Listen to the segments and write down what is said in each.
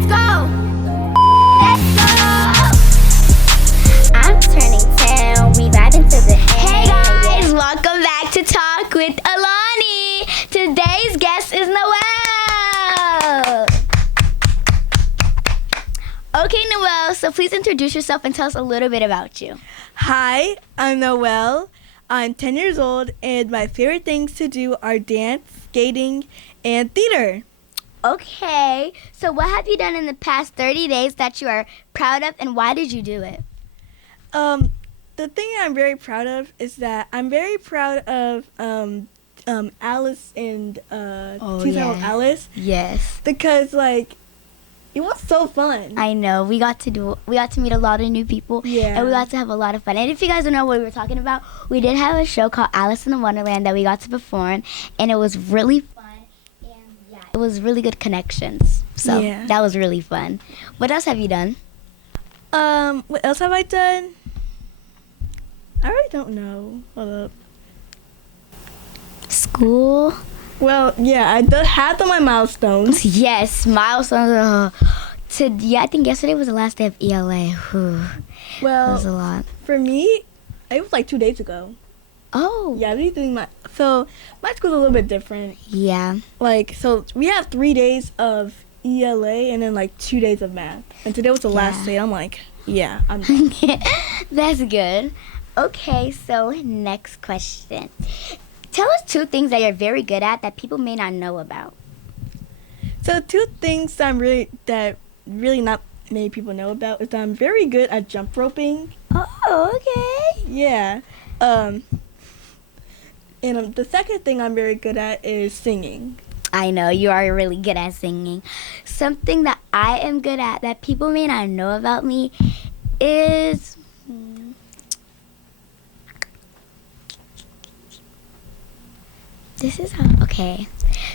Let's go. Let's go. I'm turning 10. We vibing to the end. Hey guys, welcome back to Talk with Ailani. Today's guest is Noelle. Okay, Noelle, so please introduce yourself and tell us a little bit about you. Hi, I'm Noelle. I'm 10 years old, and my favorite things to do are dance, skating, and theater. Okay, so what have you done in the past 30 days that you are proud of, and why did you do it? The thing I'm very proud of is that I'm very proud of Alice and Teaching with Alice. Yes. Because it was so fun. I know. We got to meet a lot of new people. Yeah. And we got to have a lot of fun. And if you guys don't know what we were talking about, we did have a show called Alice in the Wonderland that we got to perform, and it was really fun. And yeah, it was really good connections. So Yeah. that was really fun. What else have you done? What else have I done? I really don't know. Hold up. School. Well, yeah, I had all my milestones. Yes, milestones. I think yesterday was the last day of ELA. Whew. Well, That was a lot. for me, it was 2 days ago. Oh. Yeah, we're doing my school's a little bit different. Yeah. So we have 3 days of ELA and then 2 days of math. And today was the last day. I'm I'm done. That's good. Okay, so next question. Tell us 2 things that you're very good at that people may not know about. So 2 things that really not many people know about is that I'm very good at jump roping. Oh, okay. Yeah. And the second thing I'm very good at is singing. I know you are really good at singing. Something that I am good at that people may not know about me is okay.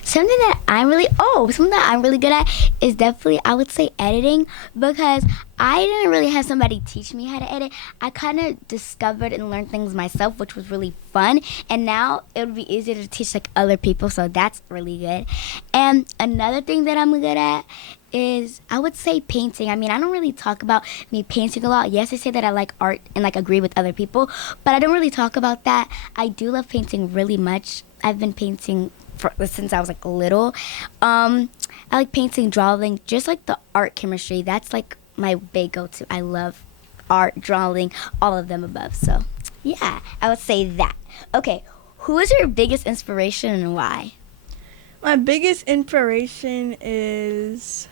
Something that I'm really good at is definitely, I would say, editing, because I didn't really have somebody teach me how to edit. I kind of discovered and learned things myself, which was really fun. And now it would be easier to teach other people, so that's really good. And another thing that I'm good at is, I would say, painting. I mean, I don't really talk about me painting a lot. Yes, I say that I like art and agree with other people, but I don't really talk about that. I do love painting really much. I've been painting since I was little. I like painting, drawing, just the art chemistry. That's my big go-to. I love art, drawing, all of them above. So yeah, I would say that. Okay, who is your biggest inspiration and why? My biggest inspiration is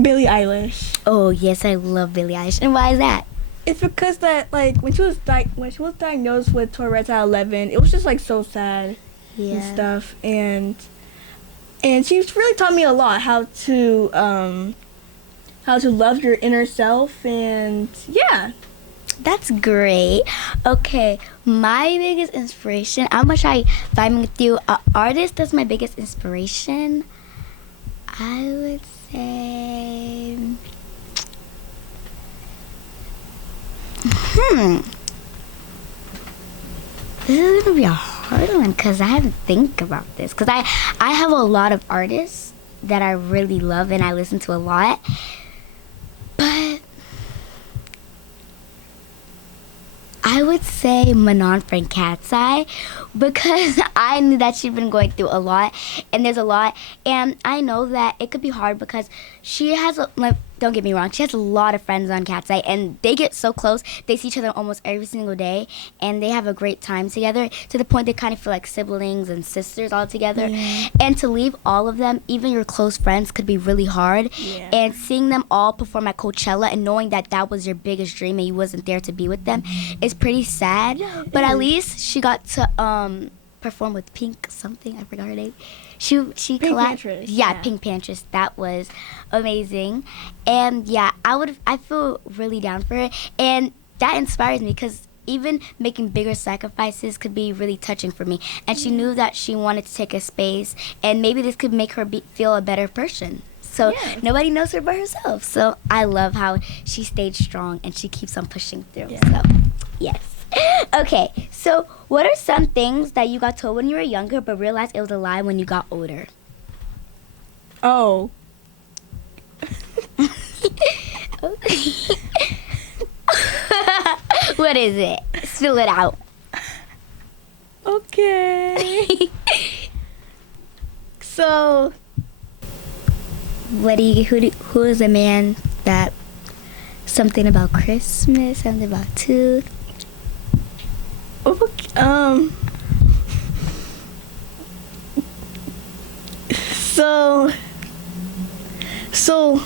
Billie Eilish. Oh yes, I love Billie Eilish. And why is that? It's because that when she was diagnosed with Tourette's at 11, it was just so sad and stuff, and she's really taught me a lot how to love your inner self, and yeah. That's great. Okay, my biggest inspiration, how much I vibing with you, an artist that's my biggest inspiration, I would say, this is gonna be a hard one because I haven't think about this, because I have a lot of artists that I really love and I listen to a lot, but I would say Manon from Cat's Eye, because I knew that she'd been going through a lot, and there's a lot, and I know that it could be hard because she has, don't get me wrong, she has a lot of friends on Cat's Eye, and they get so close. They see each other almost every single day, and they have a great time together, to the point they kind of feel like siblings and sisters all together. Yeah. And to leave all of them, even your close friends, could be really hard. Yeah. And seeing them all perform at Coachella and knowing that that was your biggest dream and you wasn't there to be with them is pretty sad. Yeah, but at least she got to perform with Pink something, I forgot her name. She Pink Pantress. Yeah, Pink Pantress. That was amazing. And yeah, I feel really down for it, and that inspires me, because even making bigger sacrifices could be really touching for me. And she knew that she wanted to take a space, and maybe this could make her feel a better person. So nobody knows her but herself. So I love how she stayed strong and she keeps on pushing through. Yeah. So yes. Okay, so what are some things that you got told when you were younger but realized it was a lie when you got older? Oh. What is it? Spill it out. Okay. So, who is a man that something about Christmas, something about tooth? okay, so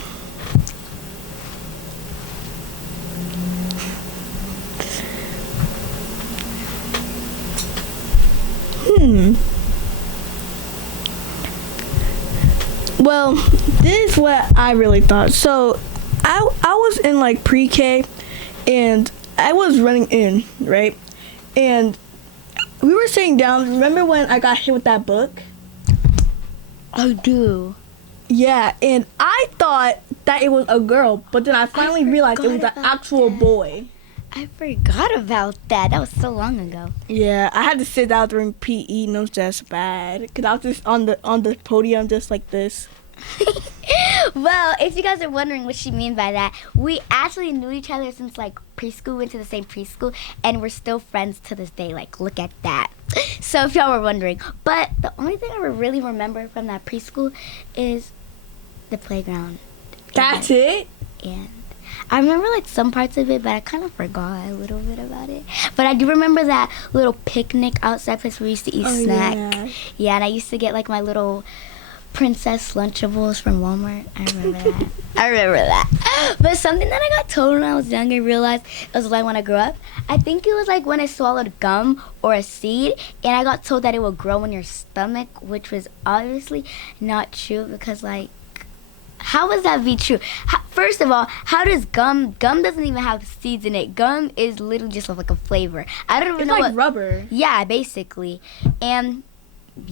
well, this is what I really thought. So I was in like pre-K, and I was running in, right? And we were sitting down. Remember when I got hit with that book? I do. Yeah, and I thought that it was a girl, but then I finally realized it was an about actual that. boy. I forgot about that. That was so long ago. Yeah, I had to sit down during PE, and it was just bad because I was just on the podium just like this. Well, if you guys are wondering what she mean by that, we actually knew each other since like preschool, went to the same preschool, and we're still friends to this day. Like, look at that. So if y'all were wondering, but the only thing I really remember from that preschool is the playground. That's it? And I remember like some parts of it, but I kind of forgot a little bit about it. But I do remember that little picnic outside place where we used to eat snack. Yeah, and I used to get like my little Princess Lunchables from Walmart. I remember that. But something that I got told when I was younger, realized it was like when I grew up. I think it was like when I swallowed gum or a seed, and I got told that it would grow in your stomach, which was obviously not true because like, how would that be true? First of all, how does gum doesn't even have seeds in it. Gum is literally just like a flavor. I don't even know like rubber. Yeah, basically. And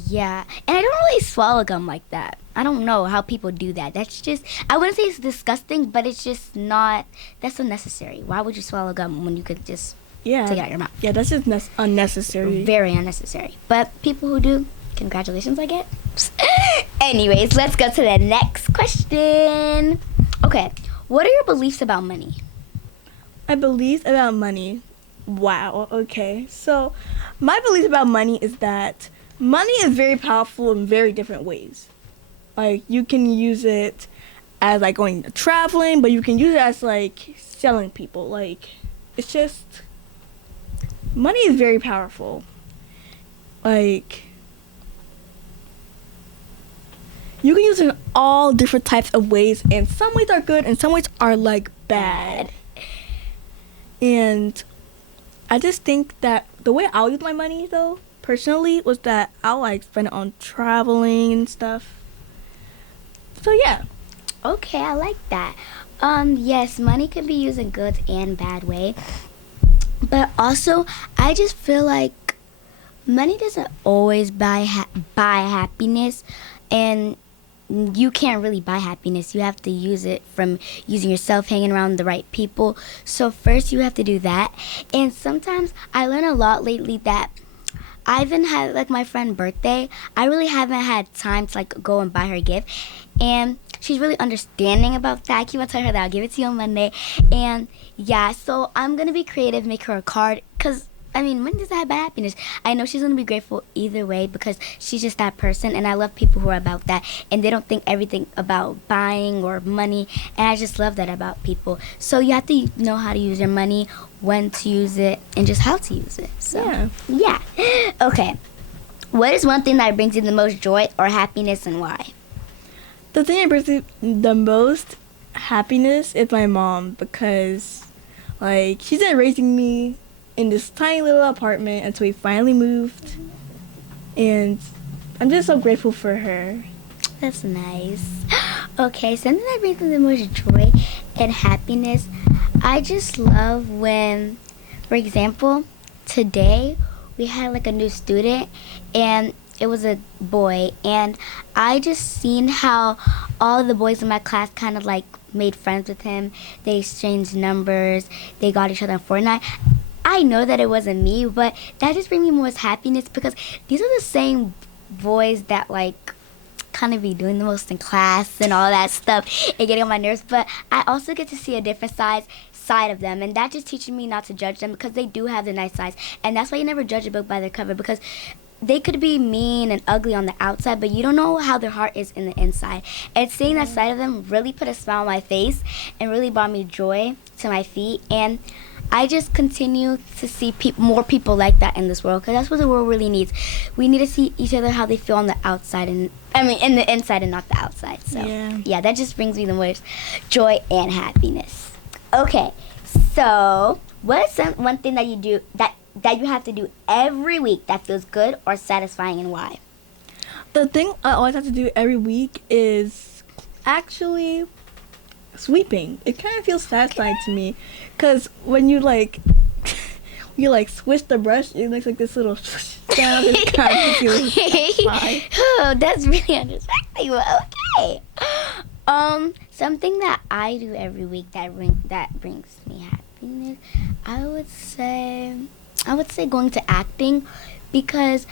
yeah, and I don't really swallow gum like that. I don't know how people do that. That's just, I wouldn't say it's disgusting, but it's just not, that's unnecessary. Why would you swallow gum when you could just take it out your mouth? Yeah, that's just unnecessary. Very unnecessary. But people who do, congratulations, I guess. Anyways, let's go to the next question. Okay, what are your beliefs about money? My beliefs about money. Wow, okay. So, my beliefs about money is that money is very powerful in very different ways. Like, you can use it as, like, going traveling, but you can use it as, like, selling people. Like, it's just, money is very powerful. Like, you can use it in all different types of ways, and some ways are good, and some ways are, like, bad. And I just think that the way I'll use my money, though, personally, was that I'll like spend it on traveling and stuff. So yeah. Okay, I like that. Yes, money can be used in good and bad way. But also, I just feel like money doesn't always buy happiness, and you can't really buy happiness. You have to use it from using yourself, hanging around the right people. So first you have to do that. And sometimes I learn a lot lately that I even had like my friend's birthday. I really haven't had time to like go and buy her a gift. And she's really understanding about that. I keep on telling her that I'll give it to you on Monday. And yeah, so I'm going to be creative, make her a card. Because I mean, money doesn't have bad happiness. I know she's going to be grateful either way because she's just that person. And I love people who are about that. And they don't think everything about buying or money. And I just love that about people. So you have to know how to use your money, when to use it, and just how to use it. So, yeah. Okay. What is one thing that brings you the most joy or happiness, and why? The thing that brings me the most happiness is my mom, because like she's been raising me in this tiny little apartment until we finally moved, and I'm just so grateful for her. That's nice. Okay, something that brings me the most joy and happiness, I just love when, for example, today we had like a new student, and it was a boy, and I just seen how all the boys in my class kind of like made friends with him. They exchanged numbers, they got each other on Fortnite. I know that it wasn't me, but that just brings me more happiness because these are the same boys that like kind of be doing the most in class and all that stuff and getting on my nerves. But I also get to see a different side of them, and that just teaches me not to judge them because they do have the nice sides. And that's why you never judge a book by their cover, because they could be mean and ugly on the outside, but you don't know how their heart is in the inside. And seeing that side of them really put a smile on my face and really brought me joy to my feet. And I just continue to see more people like that in this world, because that's what the world really needs. We need to see each other how they feel on the outside, and in the inside and not the outside. So yeah, that just brings me the most joy and happiness. Okay, so what is one thing that you do that you have to do every week that feels good or satisfying, and why? The thing I always have to do every week is actually sweeping. It kind of feels satisfying to me, because when you swish the brush, it makes like this little sound. It kind of feels satisfying. Oh, that's really understanding. Okay. Something that I do every week that brings me happiness, I would say going to acting, because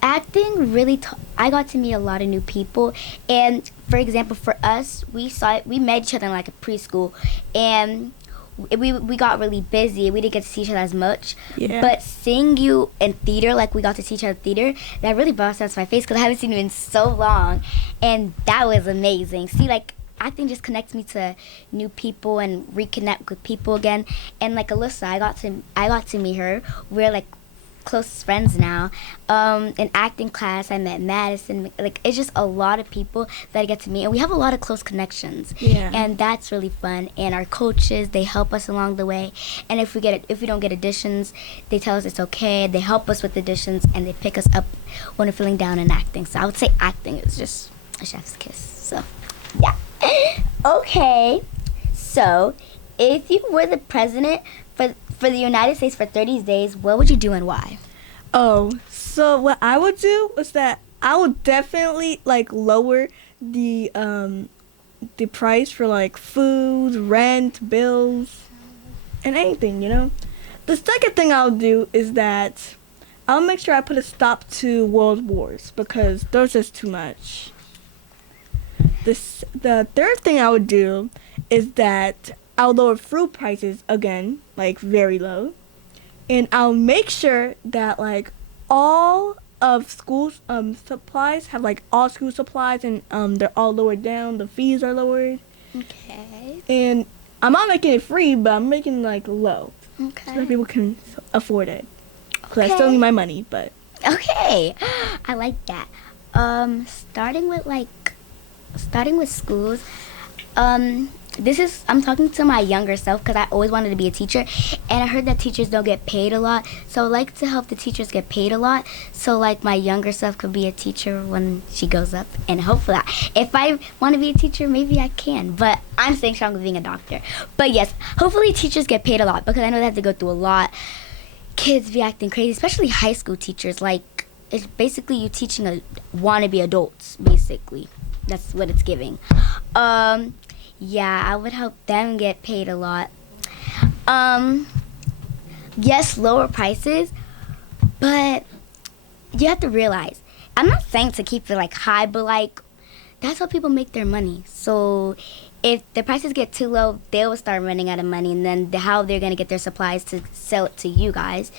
acting really I got to meet a lot of new people. And for example, for us, we met each other in like a preschool, and we got really busy. We didn't get to see each other as much. Yeah. But seeing you in theater, like we got to see each other in theater, that really brought a sense to my face, because I haven't seen you in so long, and that was amazing. See, like, acting just connects me to new people and reconnect with people again. And like Alyssa, I got to meet her. We're like close friends now. In acting class, I met Madison. Like, it's just a lot of people that I get to meet, and we have a lot of close connections. Yeah. And that's really fun. And our coaches, they help us along the way. And if we don't get auditions, they tell us it's okay. They help us with auditions, and they pick us up when we're feeling down in acting. So I would say acting is just a chef's kiss. So yeah. Okay, so if you were the president for the United States for 30 days, what would you do and why? Oh, so what I would do was that I would definitely lower the price for like food, rent, bills, and anything, you know. The second thing I'll do is that I'll make sure I put a stop to world wars, because there's just too much. The third thing I would do is that I'll lower fruit prices again, like very low. And I'll make sure that like all of school's supplies have like all school supplies, and they're all lowered down. The fees are lowered. Okay. And I'm not making it free, but I'm making like low. Okay. So that people can afford it. Because I still need my money, but. Okay. I like that. Starting with schools, I'm talking to my younger self, because I always wanted to be a teacher, and I heard that teachers don't get paid a lot, so I'd like to help the teachers get paid a lot, so like my younger self could be a teacher when she goes up, and hopefully if I want to be a teacher, maybe I can, but I'm staying strong with being a doctor. But yes, hopefully teachers get paid a lot, because I know they have to go through a lot. Kids be acting crazy, especially high school teachers. Like, it's basically you teaching wannabe adults, basically. That's what it's giving. Yeah, I would help them get paid a lot. Yes, lower prices, but you have to realize, I'm not saying to keep it like high, but like that's how people make their money. So if the prices get too low, they will start running out of money, and then how they're gonna get their supplies to sell it to you guys.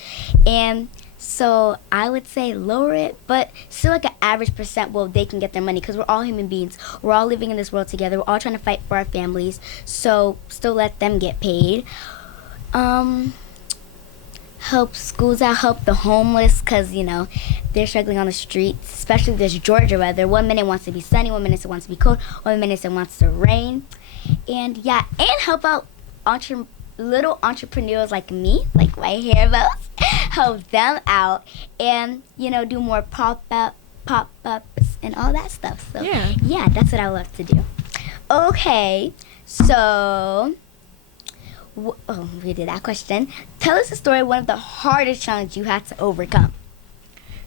And so I would say lower it, but still like an average percent where they can get their money, because we're all human beings. We're all living in this world together. We're all trying to fight for our families. So still let them get paid. Help schools out, help the homeless, because, you know, they're struggling on the streets, especially this Georgia weather. 1 minute it wants to be sunny, 1 minute it wants to be cold, 1 minute it wants to rain. And yeah, and help out little entrepreneurs like me, like my heroes, help them out, and, you know, do more pop-ups and all that stuff. So yeah, that's what I love to do. Okay, so we did that question. Tell us a story of one of the hardest challenges you had to overcome.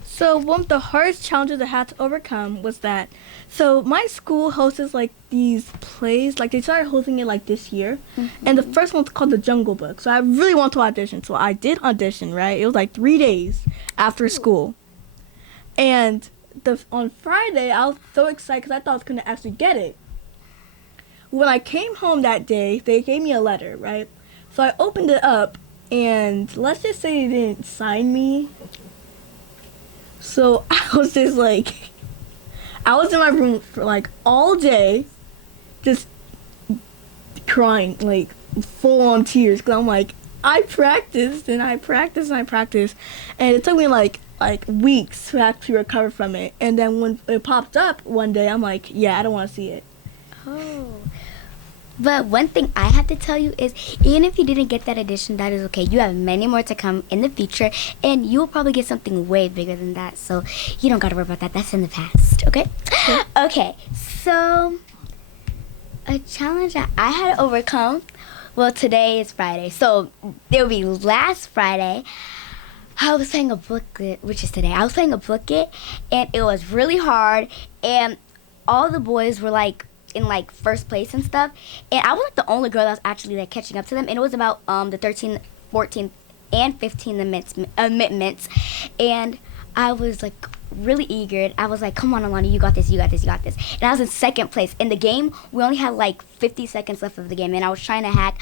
So one of the hardest challenges I had to overcome was that, so my school hosts like these plays, like they started hosting it like this year, and the first one's called The Jungle Book. So I really want to audition, so I did audition, right? It was like 3 days after school. And on Friday, I was so excited because I thought I was going to actually get it. When I came home that day, they gave me a letter, right? So I opened it up, and let's just say they didn't sign me. So I was just like, I was in my room for like all day, just crying, like full on tears. Because I'm like, I practiced and I practiced and I practiced. And it took me like weeks to actually recover from it. And then when it popped up one day, I'm like, yeah, I don't want to see it. Oh. But one thing I have to tell you is, even if you didn't get that edition, that is okay. You have many more to come in the future, and you'll probably get something way bigger than that. So you don't got to worry about that. That's in the past, okay? Okay, so a challenge that I had to overcome, well, today is Friday. So it'll be last Friday. I was playing a booklet, which is today. I was playing a booklet, and it was really hard, and all the boys were like in like first place and stuff, and I was like the only girl that was actually like catching up to them, and it was about the 13, 14, and 15 minutes, and I was like really eager. I was like, come on, Ailani, you got this, you got this, you got this. And I was in second place. In the game, we only had like 50 seconds left of the game, and I was trying to hack.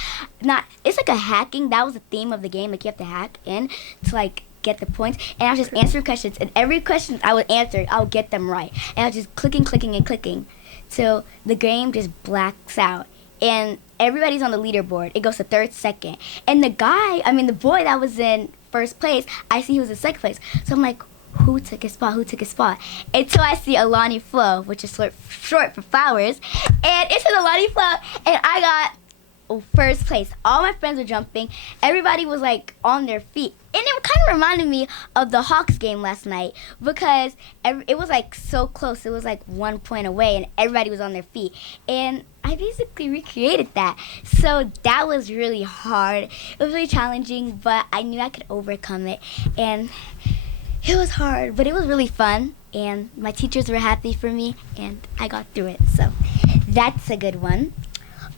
It's like a hacking. That was the theme of the game. Like, you have to hack in to like get the points. And I was just answering questions, and every question I would answer, I would get them right. And I was just clicking till the game just blacks out. And everybody's on the leaderboard. It goes to third, second. And the boy that was in first place, I see he was in second place. So I'm like, who took his spot? Until I see Ailani Flo, which is short for flowers. And it said Ailani Flo, and I got first place. All my friends were jumping. Everybody was like on their feet. And it kind of reminded me of the Hawks game last night, because it was like so close. It was like 1 point away, and everybody was on their feet. And I basically recreated that. So that was really hard. It was really challenging, but I knew I could overcome it. And it was hard, but it was really fun. And my teachers were happy for me, and I got through it. So that's a good one.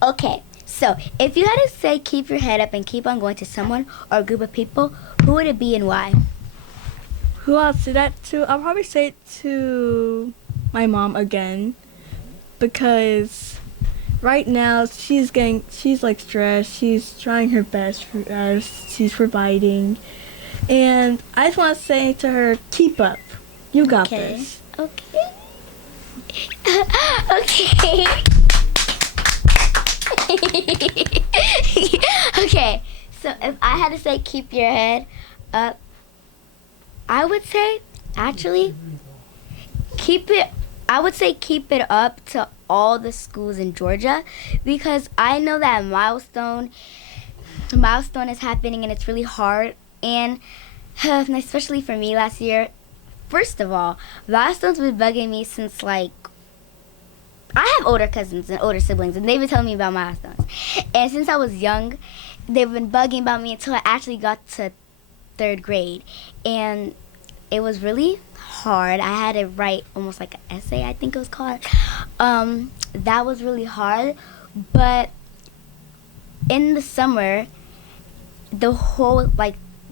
Okay. So, if you had to say keep your head up and keep on going to someone or a group of people, who would it be and why? Who I'll say that to? I'll probably say it to my mom again, because right now she's like stressed. She's trying her best for us. She's providing, and I just want to say to her, keep up. You got this. Okay. Okay. Okay, so if I had to say keep your head up, I would say actually keep it up to all the schools in Georgia, because I know that milestone is happening, and it's really hard, and especially for me last year. First of all, milestone's been bugging me since like, I have older cousins and older siblings, and they've been telling me about milestones. And since I was young, they've been bugging about me until I actually got to third grade. And it was really hard. I had to write almost like an essay, I think it was called. That was really hard. But in the summer,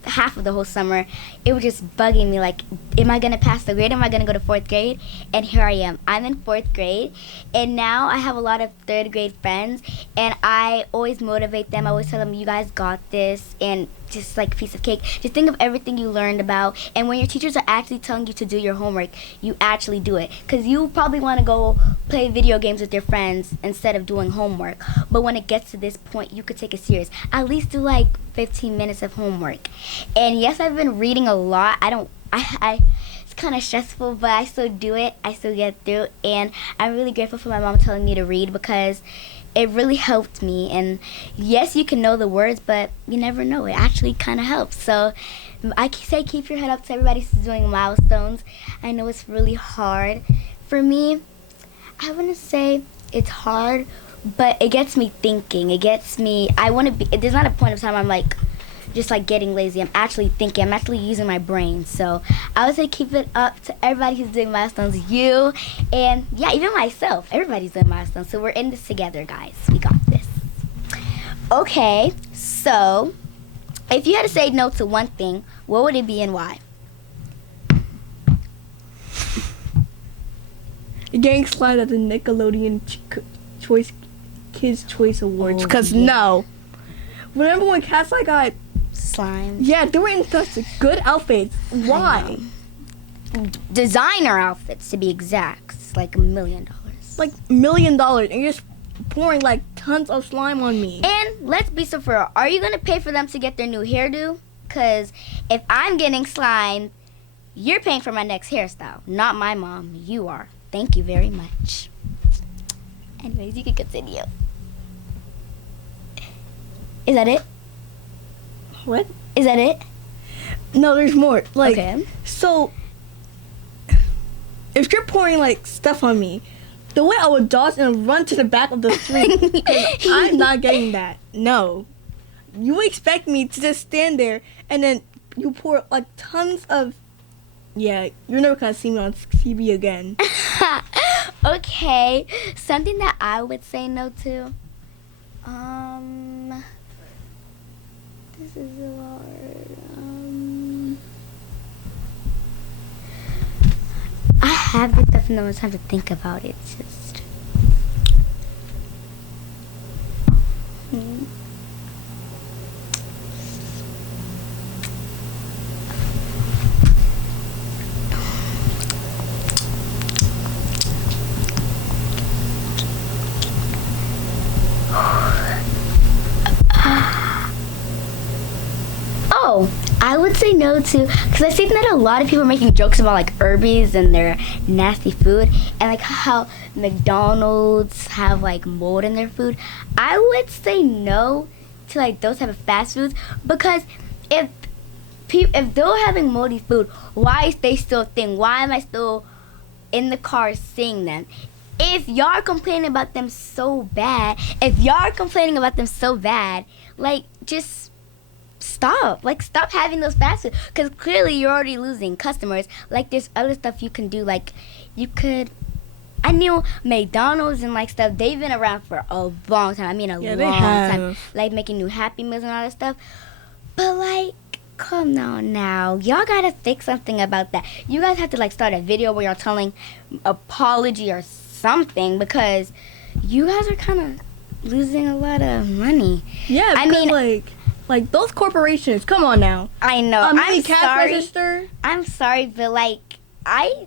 half of the whole summer, it was just bugging me, like, am I going to pass the grade? Am I going to go to fourth grade? And here I am. I'm in fourth grade, and now I have a lot of third grade friends, and I always motivate them. I always tell them, you guys got this, and just like a piece of cake. Just think of everything you learned about, and when your teachers are actually telling you to do your homework, you actually do it. Because you probably want to go play video games with your friends instead of doing homework. But when it gets to this point, you could take it serious. At least do like 15 minutes of homework. And yes, I've been reading a lot. It's kind of stressful, but I still do it. I still get through. And I'm really grateful for my mom telling me to read, because it really helped me. And yes, you can know the words, but you never know. It actually kind of helps. So I say keep your head up to everybody who's doing milestones. I know it's really hard. For me, I want to say it's hard, but it gets me thinking. There's not a point of time I'm like, just like getting lazy. I'm actually thinking. I'm actually using my brain. So I would say keep it up to everybody who's doing milestones. You, and yeah, even myself. Everybody's doing milestones. So we're in this together, guys. We got this. Okay, so if you had to say no to one thing, what would it be and why? getting slimed at the Nickelodeon Kids Choice Awards. Oh, Because yeah. no. Remember when Cat's got... Slime. Yeah, they were in such good outfits. Why? Designer outfits, to be exact. It's like $1 million. Like $1 million. And you're just pouring like tons of slime on me. And let's be so for real. Are you going to pay for them to get their new hairdo? Because if I'm getting slimed, you're paying for my next hairstyle. Not my mom. You are. Thank you very much. Anyways, you can continue. Is that it? What? Is that it? No, there's more. Like, Okay. so if you're pouring like stuff on me, the way I would dodge and run to the back of the street, 'cause I'm not getting that. No. You expect me to just stand there and then you pour like tons of... Yeah, you're never gonna see me on TV again. Okay. Something that I would say no to. This is hard. I have this stuff and no one's time to think about it. It's just. Oh, I would say no to, because I've seen that a lot of people are making jokes about like Arby's and their nasty food, and like how McDonald's have like mold in their food. I would say no to like those type of fast foods, because if they're having moldy food, why is they still a thing? Why am I still in the car seeing them? If y'all are complaining about them so bad, like just stop. Like stop having those fast food, because clearly you're already losing customers. Like there's other stuff you can do. Like you could, I knew McDonald's and like stuff, they've been around for a long time. I mean Yeah, long they have. time. Like making new Happy Meals and all that stuff. But like, come on now. Y'all gotta fix something about that. You guys have to like start a video where y'all telling apology or something, because you guys are kind of losing a lot of money. Yeah, I because mean, like those corporations, come on now. I know. A mini I'm cash sorry. register. I'm sorry, but like I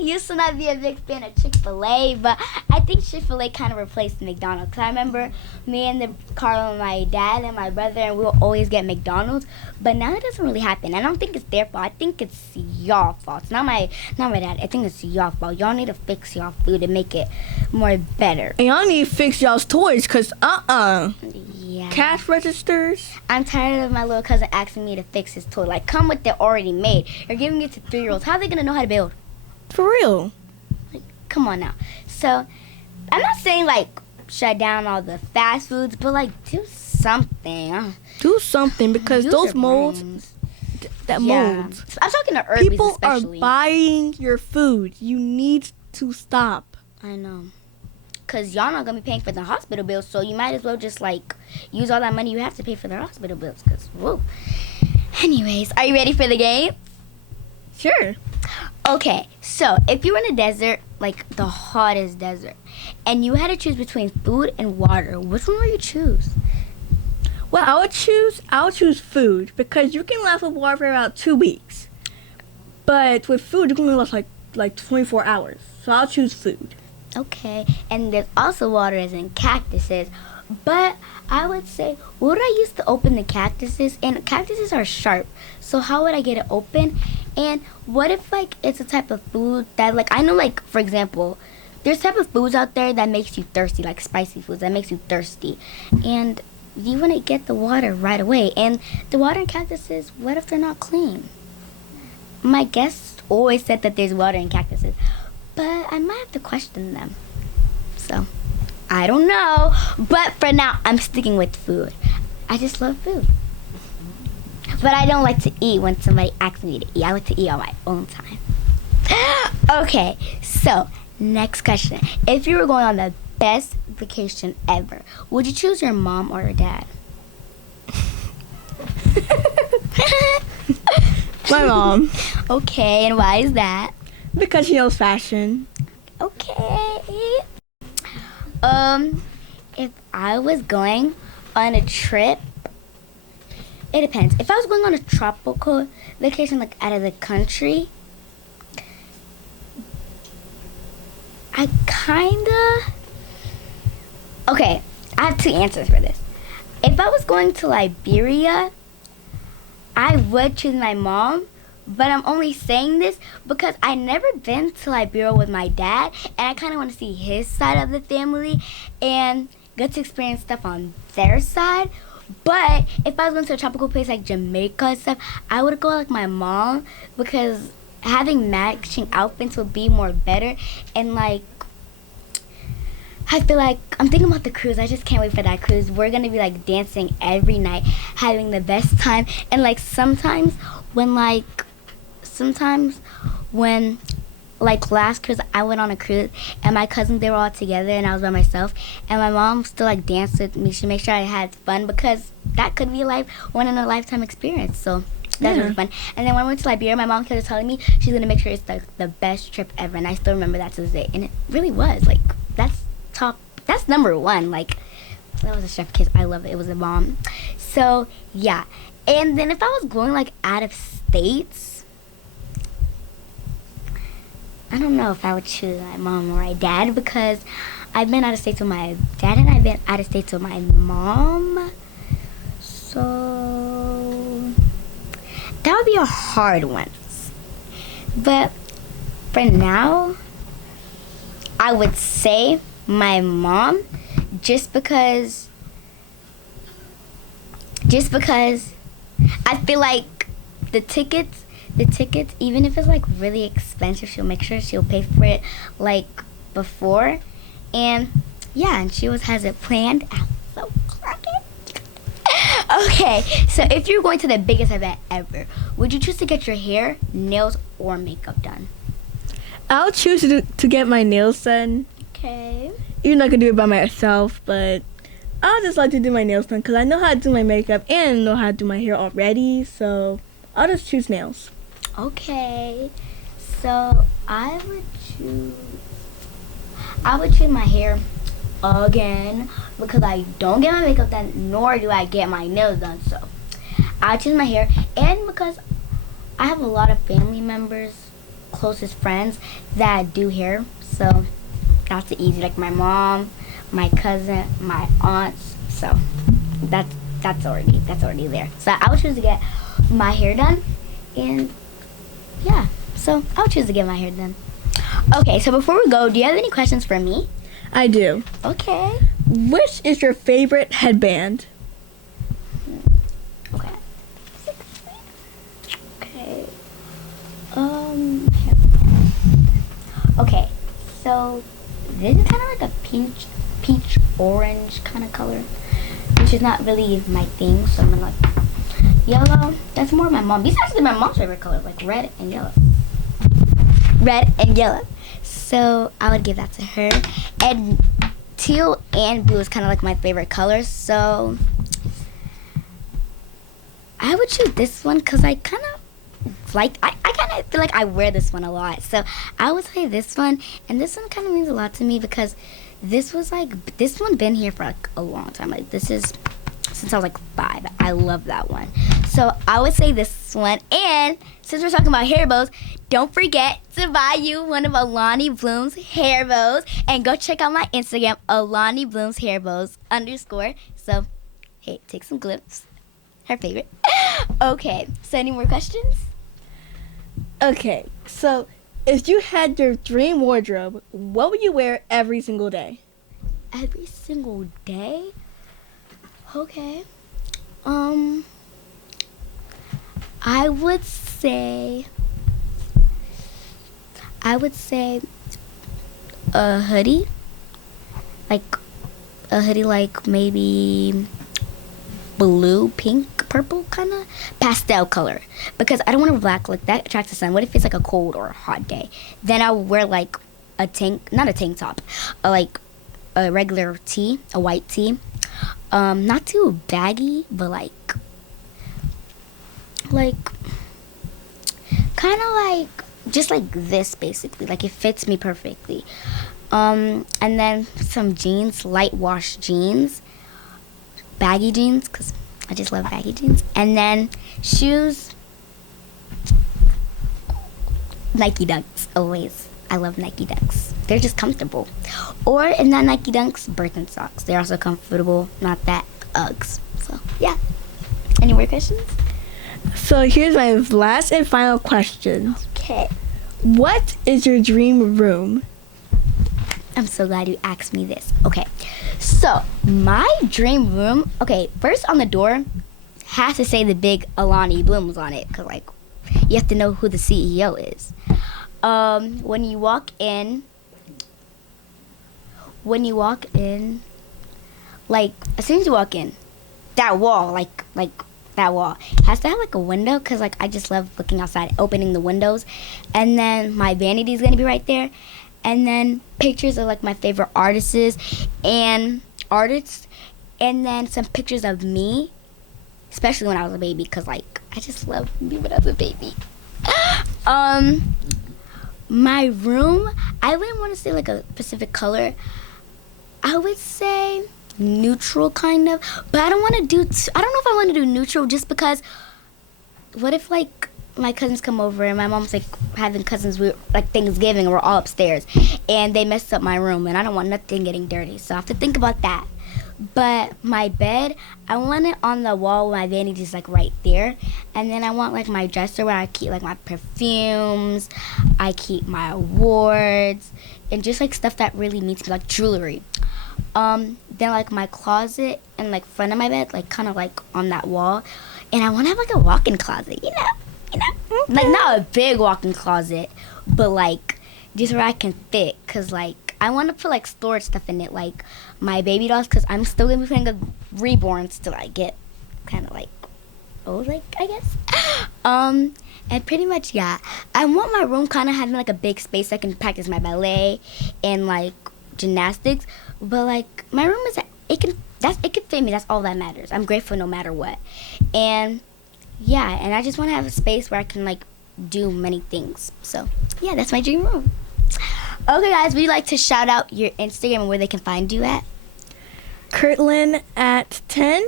used to not be a big fan of Chick-fil-A, but I think Chick-fil-A kind of replaced McDonald's. Cause I remember me and the car with my dad and my brother, and we'll always get McDonald's. But now it doesn't really happen. I don't think it's their fault. I think it's y'all fault. It's not my dad. I think it's y'all fault. Y'all need to fix y'all food and make it more better. And y'all need to fix y'all's toys, cause Yeah. cash registers. I'm tired of my little cousin asking me to fix his toy. Like, come with it already made. You're giving it to 3-year-olds. How are they gonna know how to build? For real. Like, come on now. So, I'm not saying like shut down all the fast foods, but like do something. Do something, because Use those your molds, brains. that Yeah. molds. I'm talking to Arby's People especially. are buying your food. You need to stop. I know. Because y'all not going to be paying for the hospital bills, so you might as well just, like, use all that money you have to pay for their hospital bills. Because, whoa. Anyways, are you ready for the game? Sure. Okay, so if you were in a desert, like the hottest desert, and you had to choose between food and water, which one would you choose? Well, I would choose food, because you can last with water for about 2 weeks. But with food, you can only last like 24 hours. So I'll choose food. Okay, and there's also water as in cactuses, but I would say, what would I use to open the cactuses? And cactuses are sharp, so how would I get it open? And what if like it's a type of food that like, I know like, for example, there's type of foods out there that makes you thirsty, like spicy foods that makes you thirsty, and you want to get the water right away. And the water in cactuses, what if they're not clean? My guests always said that there's water in cactuses, but I might have to question them. So, I don't know. But for now, I'm sticking with food. I just love food. But I don't like to eat when somebody asks me to eat. I like to eat on my own time. Okay, so next question. If you were going on the best vacation ever, would you choose your mom or your dad? My mom. Okay, and why is that? Because she knows fashion. Okay. If I was going on a trip, it depends. If I was going on a tropical vacation, like out of the country, I kinda... Okay, I have two answers for this. If I was going to Liberia, I would choose my mom, but I'm only saying this because I never been to Liberia with my dad, and I kind of want to see his side of the family and get to experience stuff on their side. But if I was going to a tropical place like Jamaica and stuff, I would go like my mom because having matching outfits would be more better, and like I feel like I'm thinking about the cruise. I just can't wait for that cruise. We're gonna be like dancing every night, having the best time. And like sometimes when last cruise I went on a cruise and my cousins, they were all together and I was by myself, and my mom still like danced with me. She made sure I had fun because that could be one in a lifetime experience. So that's really fun. And then when I went to Liberia, my mom kept telling me she's gonna make sure it's like the best trip ever, and I still remember that to this day. And it really was. Like that's number one. Like that was a chef kiss. I love it. It was a bomb. So yeah. And then if I was going like out of states, I don't know if I would choose my mom or my dad because I've been out of states with my dad and I've been out of states with my mom. So that would be a hard one. But for now, I would say my mom just because I feel like the tickets, even if it's like really expensive, she'll make sure she'll pay for it like before. And yeah, and she always has it planned out. So okay, so if you're going to the biggest event ever, would you choose to get your hair, nails, or makeup done? I'll choose to get my nails done. Okay. Even though I could do it by myself, but I just like to do my nails done because I know how to do my makeup and know how to do my hair already. So I'll just choose nails. Okay. So I would choose my hair again because I don't get my makeup done, nor do I get my nails done. So I choose my hair, and because I have a lot of family members, closest friends that do hair, so that's easy. Like my mom, my cousin, my aunts. So that's already there. So I would choose to get my hair done, and yeah. So I would choose to get my hair done. Okay. So before we go, do you have any questions for me? I do. Okay. Which is your favorite headband? Okay. Okay. Okay. So this is kind of like a peach orange kind of color, which is not really my thing. So I'm gonna like yellow. That's more my mom. These are actually my mom's favorite color, like red and yellow. Red and yellow. So I would give that to her. And teal and blue is kind of like my favorite colors. So I would choose this one because I kind of I kind of feel like I wear this one a lot. So I would say this one, and this one kind of means a lot to me because this one been here for like a long time. Like this is since I was like 5. I love that one. So I would say this one. And since we're talking about hair bows, don't forget to buy you one of Ailani Bloom's hair bows, and go check out my Instagram, Ailani Bloom's hair bows _. So hey, take some clips. Her favorite. Okay, so any more questions? Okay, so if you had your dream wardrobe, what would you wear every single day? Every single day? Okay. I would say a hoodie. Like maybe blue, pink, purple kind of pastel color, because I don't want to wear black. Like that attracts the sun. What if it's like a cold or a hot day? Then I would wear like not a tank top, like a regular tee, a white tee. Not too baggy, but like kind of like just like this basically. Like it fits me perfectly. And then some jeans, light wash jeans, baggy jeans, because I just love baggy jeans. And then shoes, Nike Dunks, always. I love Nike Dunks. They're just comfortable. Or in not Nike Dunks, Birkenstocks. They're also comfortable, not that Uggs. So, yeah. Any more questions? So here's my last and final question. Okay. What is your dream room? I'm so glad you asked me this. Okay. So, my dream room, okay, first on the door has to say the big Ailani Blooms on it, because, like, you have to know who the CEO is. When you walk in, like, as soon as you walk in, that wall, like that wall has to have like a window, because like I just love looking outside, opening the windows. And then my vanity is gonna be right there, and then pictures of like my favorite artists, and then some pictures of me, especially when I was a baby, because like I just love me when I was a baby. My room, I wouldn't want to say like a specific color. I would say neutral kind of, but I don't know if I want to do neutral, just because what if like my cousins come over and my mom's like having cousins, like Thanksgiving, we're all upstairs and they messed up my room and I don't want nothing getting dirty, so I have to think about that. But my bed, I want it on the wall where my vanity is like right there, and then I want like my dresser where I keep like my perfumes, I keep my awards, and just like stuff that really means me, like jewelry. Then like my closet and like front of my bed, like kind of like on that wall, and I want to have like a walk-in closet, you know, like not a big walk-in closet, but like just where I can fit, cause like I want to put like storage stuff in it, like my baby dolls, cause I'm still gonna be playing with reborns till I get kind of like old, like I guess. And pretty much, yeah, I want my room kind of having like a big space I can practice my ballet and like gymnastics. But like my room is it can fit me. That's all that matters. I'm grateful no matter what. And yeah, and I just want to have a space where I can like do many things. So yeah, that's my dream room. Okay, guys, would you like to shout out your Instagram and where they can find you at? Kirtlyn at 10.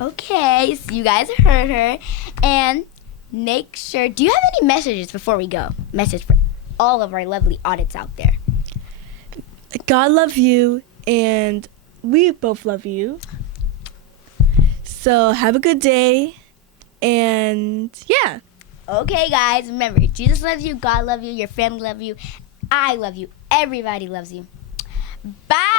Okay, so you guys heard her. And make sure, do you have any messages before we go? Message for all of our lovely audits out there. God love you, and we both love you. So have a good day, and yeah. Okay, guys, remember, Jesus loves you, God loves you, your family loves you, I love you, everybody loves you. Bye!